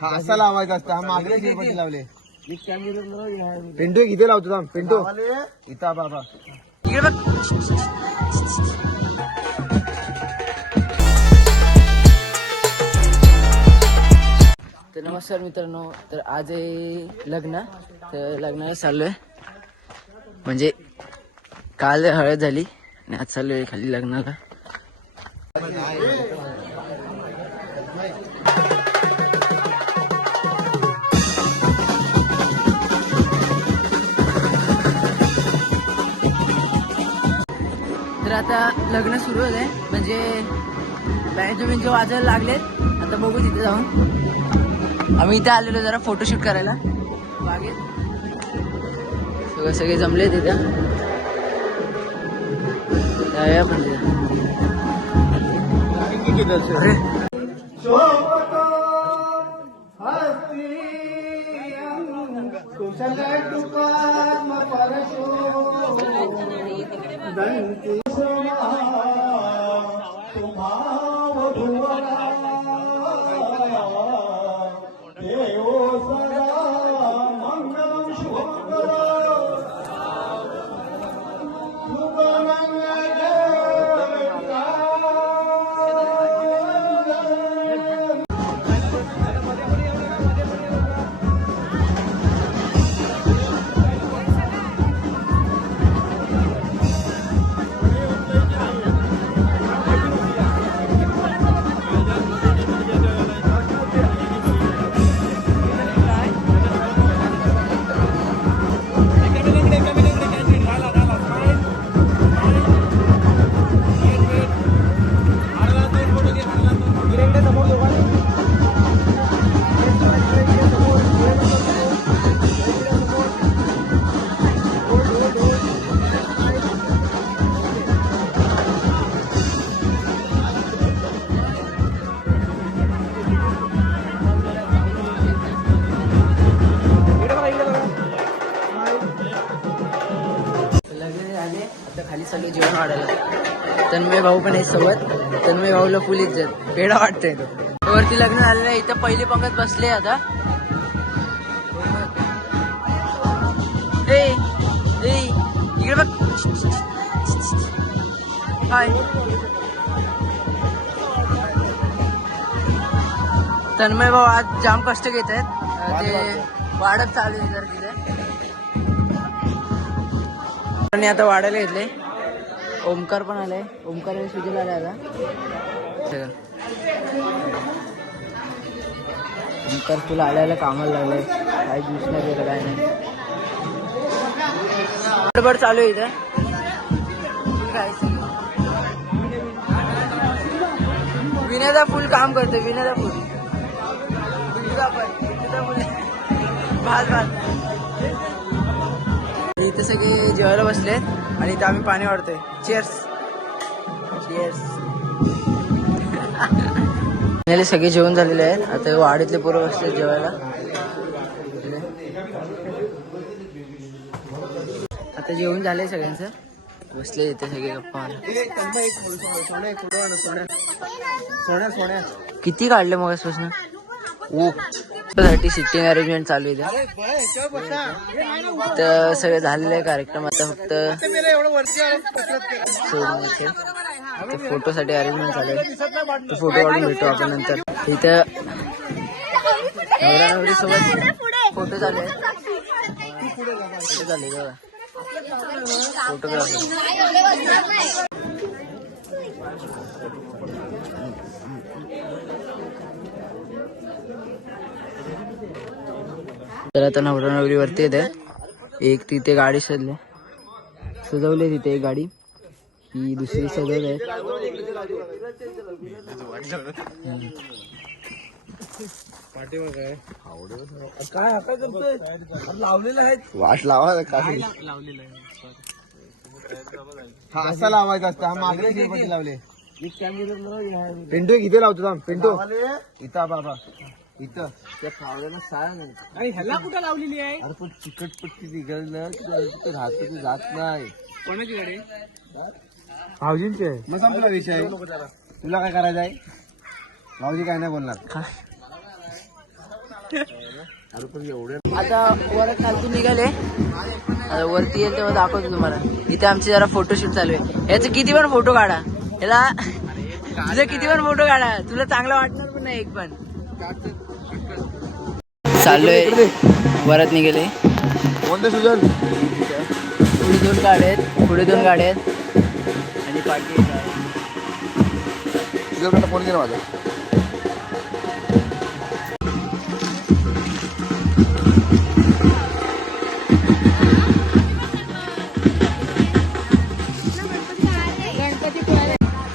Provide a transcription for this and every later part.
हा असा लावायचा असता. हा मागले शेपटी लावले. पिंटू इथे लावतो थांब. पिंटू इथं बाबा इकडे बघ. तर नमस्कार मित्रांनो, तर आज आहे लग्न. तर लग्नाला चाललोय, म्हणजे काल हळद झाली आणि आज चाललोय खाली लग्नाला. तर आता लग्न सुरू आहे, म्हणजे बँड जो वाजायला लागलेत. आता बघू तिथे जाऊन. आम्ही इथे आलेलो जरा फोटोशूट करायला बागेत. सगळे जमले तिथे. पण खाली चालू जेवण वाढायला. तन्मय भाऊ पण आहे सोबत. तन्मय भाऊला फुल इज्जत, पेढा वाटतंय तो. वरती लग्न झालेलं आहे. इथं पहिली पंगत बसले. आता इकडे बघ. हाय. तन्मय भाऊ आज जाम कष्ट घेत आहेत. ते वाढत चालू आहे जर तिथे. आणि आता वाढायला घेतले. ओमकार पण आलाय. ओमकार आणि सुजल आलाय आता. ओमकार तुला आल्याला कामाला लागलाय. काय ज्यूस नाही गेलं, काय नाही. बरोबर चालू आहे इथं. विनयदा फुल काम करतोय. विनयदा फुल भात भात. इथे सगळे जेवायला बसलेत आणि इथे आम्ही पाणी वाढतोय. Chairs chairs. सगळे जेवण झालेले आहेत. आता वाडीतले पोरं बसले जेवायला. आता जेवण झालंय सगळ्यांचं. बसले इथे सगळे गप्पा. किती काढले मग पासून. साठी सिटिंग अरेंजमेंट चालू आहे. तर सगळं झालेलं आहे कार्यक्रम. आता फक्त सोडून फोटो साठी अरेंजमेंट चालू आहे. फोटो काढून भेटू आपण नंतर. इथं नवरा नवरी सोबत फोटो चालू आहे. झाले बघा फोटोग्राफी. तर आता नवरा नवरी वरती येते. एक तिथे गाडी सजवली तिथे एक गाडी. ही दुसरी सजवली आहे. लावलेलं आहे. वाट लावा काय हा असा लावायचा असता. हा मागले शेपटी लावले. पिंटू इथे लावतो थांब. पिंटू इथं बाबा इथं त्या फावड्यानं सांग. आणि ह्याला कुठं लावलेली आहे. अरे पण चिकटपट्टी निघालं तिथे राहतो ते जात नाही. कोणाची गाडी. भाऊजींची आहे. मग संपला विषय. तुला काय करायचं आहे. भाऊजी काय नाही बोलणार. आता वर खालतून निघाले, आता वरती येईल तेव्हा दाखवतो तुम्हाला. इथे आमचे जरा फोटोशूट चालू आहे. याचे किती पण फोटो काढा, याला तुझे किती पण फोटो काढा, तुला चांगलं वाटणार पण नाही एक पण. चाललोय, वरात निघाले. कोणते सुजल? पुढे 2 गाड्या आहेत, पुढे 2 गाड्या आहेत आणि पाठी सुजलकडे फोन केला माझा.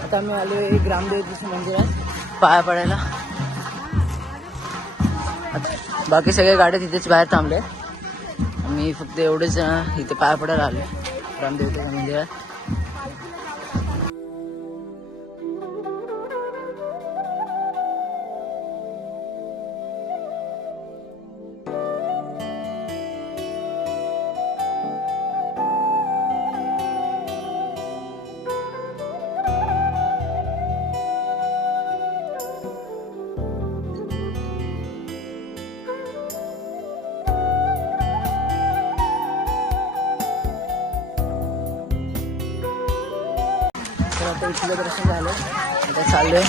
आता आम्ही आलोय ग्रामदेवतेच्या मंदिरात पाया पडायला. बाकी सगळे गाड्या तिथेच बाहेर थांबले. मी फक्त एवढेच इथे पाया पडायला आलो ग्रामदेवतेच्या मंदिरात. तर आता इथलं दर्शन झालं, आता चाललोय.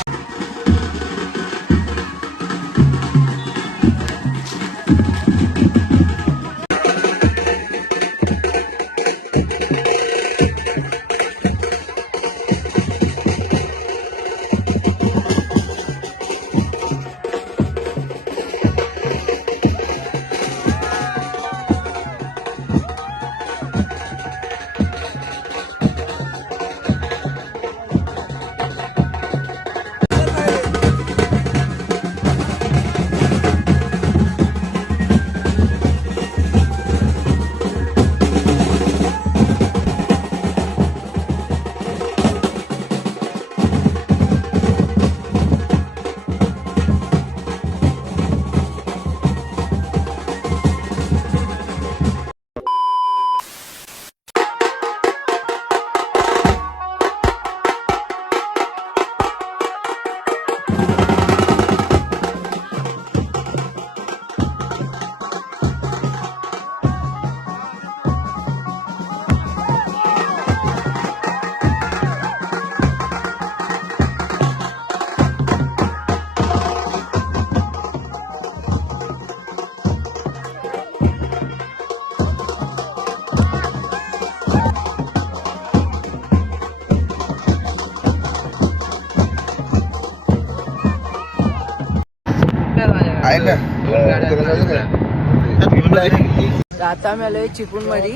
आता आम्ही आलोय चिपळूण मध्ये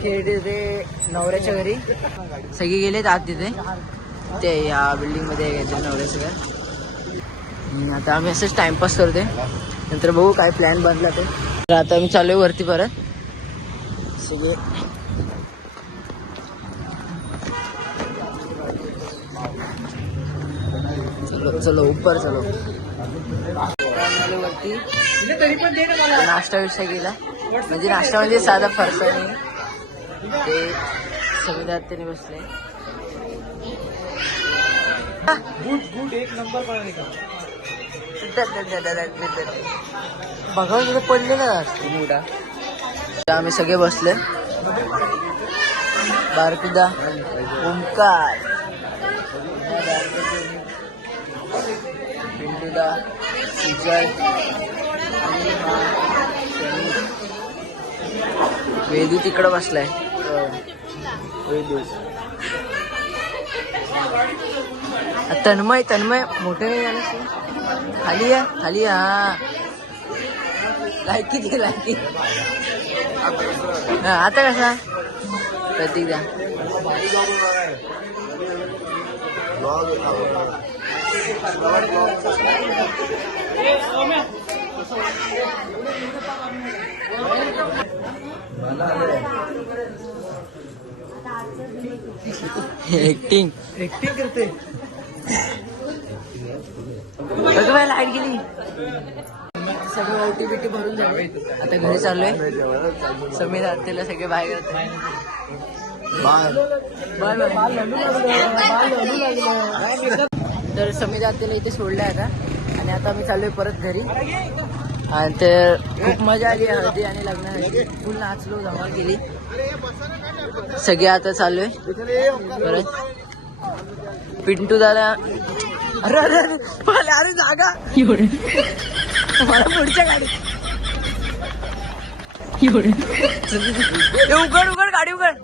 खेडे नवऱ्याच्या घरी. सगळे गेलेत आत तिथे, ते या बिल्डिंग मध्ये याच्या नवऱ्याचं घर. आता आम्ही असंच टाइमपास करतोय, नंतर बघू काय प्लॅन बनला ते. तर आता आम्ही चाललोय वरती परत सगळे. चलो चलो ऊपर चलो. वरती नाश्ता विषय केला, म्हणजे नाश्ता म्हणजे साधा फरसाणी. ते सगळे त्याने बसले. एक नंबर बघा तिथे पडले ना मुडा. आम्ही सगळे बसले. बारकुदा, ओमकार, पिंटूदा, सुजल, वेदू तिकडं बसलाय. वेदू, तन्मय मोठे नाही झालं. खाली या खाली या. लायकी दे लायकी. आता कसा प्रतीक द्या. एक्टिंग करते. लाईट गेली. सगळं ओटी भरून झाले. आता घरी चाललोय. समीर आत्याला सगळे बाहेर तर समीर आत्याला इथे सोडलंय आता. आणि आता आम्ही चाललोय परत घरी. आणि ते खूप मजा आली हळदी आणि लग्नासाठी. फुल नाचलो, धमाल केली. सगळे आता चाललोय परत. पिंटू दादा अरे अरे अरे अरे जागा मला पुढच्या गाडी उघड उघड गाडी उघड.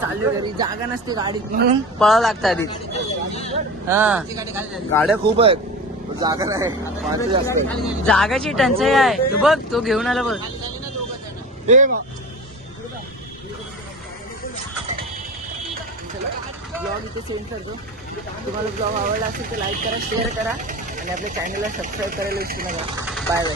चालू घरी जागा नसते गाडीत म्हणून पळावं लागतं आधी. हा गाड्या खूप आहेत जागा नाही माणसं जास्त आहेत. जागाची टंचाई आहे. तू बघ तो घेऊन आला बघ. ब्लॉग इथे सेंड करतो. तुम्हाला ब्लॉग आवडला असेल तर लाईक करा, शेअर करा आणि आपल्या चॅनलला सबस्क्राईब करायला विसरू नका. Bye bye.